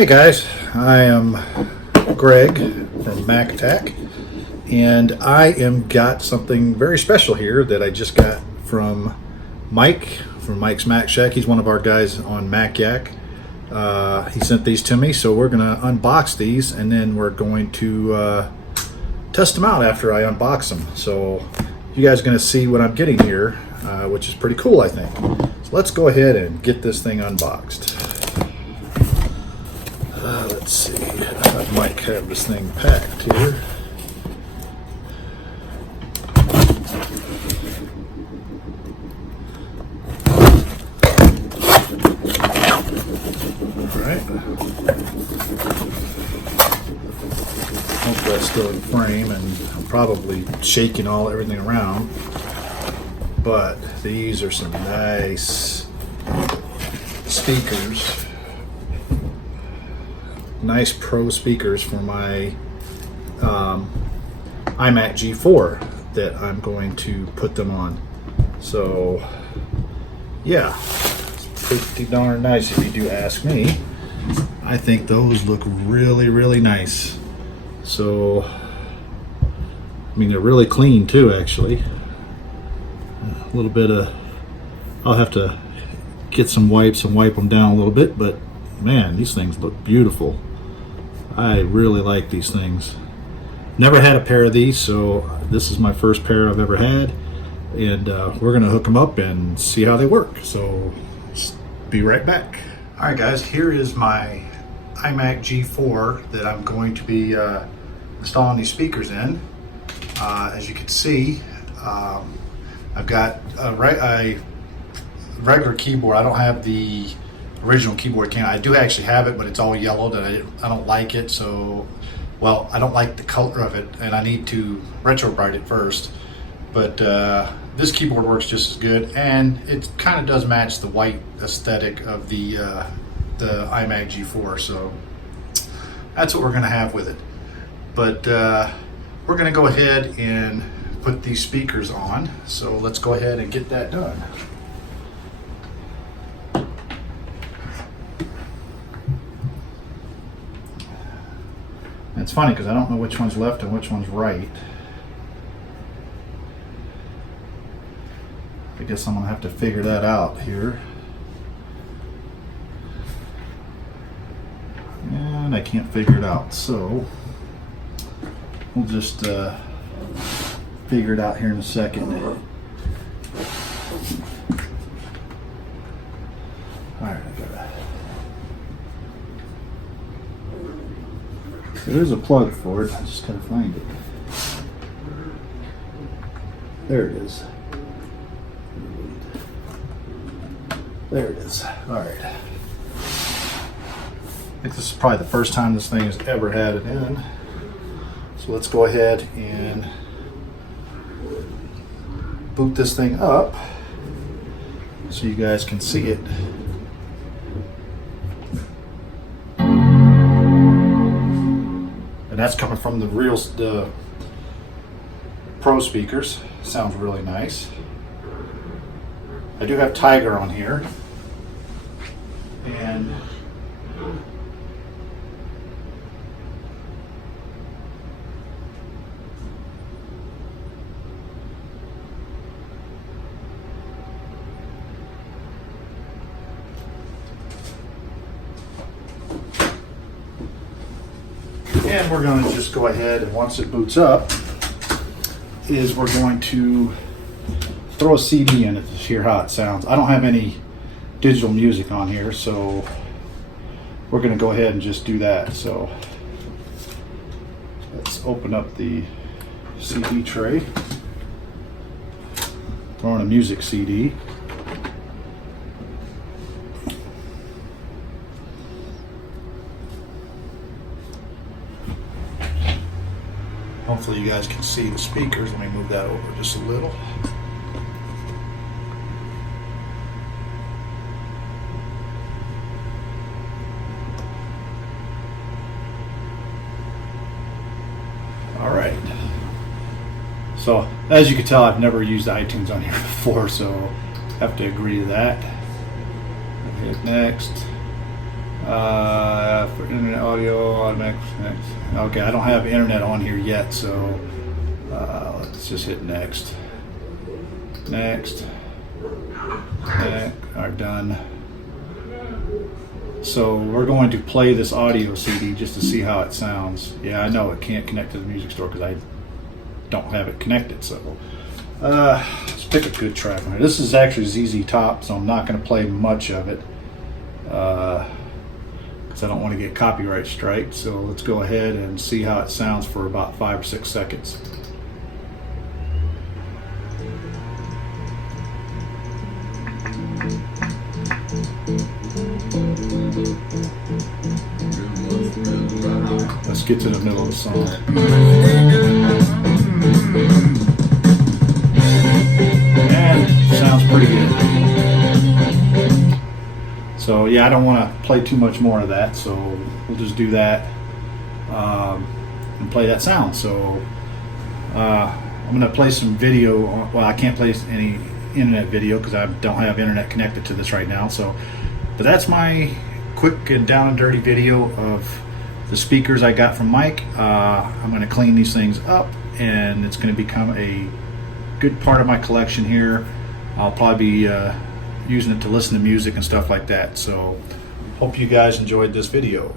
Hey guys, I am Greg from Mac Attack, and I am got something very special here that I just got from Mike from Mike's Mac Shack. He's one of our guys on Mac Yak. He sent these to me, so we're gonna unbox these, and then we're going to test them out after I unbox them. So you guys are gonna see what I'm getting here, which is pretty cool, I think. So let's go ahead and get this thing unboxed. Let's see, I might have this thing packed here. Alright. Hopefully that's still in frame, and I'm probably shaking everything around. But these are some nice speakers. Nice pro speakers for my iMac G4 that I'm going to put them on. So yeah, it's pretty darn nice if you do ask me. I think those look really nice. So I mean, they're really clean too, actually. A little bit of, I'll have to get some wipes and wipe them down a little bit, but man, these things look beautiful. I really like these things. Never had a pair of these, so this is my first pair I've ever had, and we're gonna hook them up and see how they work. So be right back. All right guys, here is my iMac G4 that I'm going to be installing these speakers in. As you can see, I've got a regular keyboard. I don't have the original keyboard can. I do actually have it, but it's all yellowed, and I don't like it. So, well, I don't like the color of it, and I need to retrobrite it first. But this keyboard works just as good, and it kind of does match the white aesthetic of the iMac G4. So that's what we're going to have with it. But we're going to go ahead and put these speakers on. So let's go ahead and get that done. It's funny because I don't know which one's left and which one's right. I guess I'm gonna have to figure that out here. And I can't figure it out, so we'll just figure it out here in a second. Alright, I got it. There's a plug for it, I just gotta find it. There it is. There it is. Alright. I think this is probably the first time this thing has ever had it in. So let's go ahead and boot this thing up so you guys can see it. And that's coming from the Pro speakers. Sounds really nice. I do have Tiger on here, and we're going to just go ahead, and once it boots up, we're going to throw a CD in it to hear how it sounds. I don't have any digital music on here, so we're going to go ahead and just do that. So let's open up the CD tray. Throwing a music CD. Hopefully you guys can see the speakers. Let me move that over just a little. All right. So as you can tell, I've never used iTunes on here before, so I have to agree to that. Hit next. For internet audio, automatic. Okay, I don't have internet on here yet, so let's just hit next. Next. Alright, done. So we're going to play this audio CD just to see how it sounds. Yeah, I know it can't connect to the music store because I don't have it connected. So let's pick a good track on here. This is actually ZZ Top, so I'm not going to play much of it because I don't want to get copyright strike. So let's go ahead and see how it sounds for about 5 or 6 seconds. Let's get to the middle of the song. And sounds pretty good. So yeah, I don't want to play too much more of that, so we'll just do that and play that sound. So I'm going to play some video. Well, I can't play any internet video because I don't have internet connected to this right now. So, but that's my quick and down and dirty video of the speakers I got from Mike. I'm going to clean these things up, and it's going to become a good part of my collection here. I'll probably be using it to listen to music and stuff like that. So hope you guys enjoyed this video.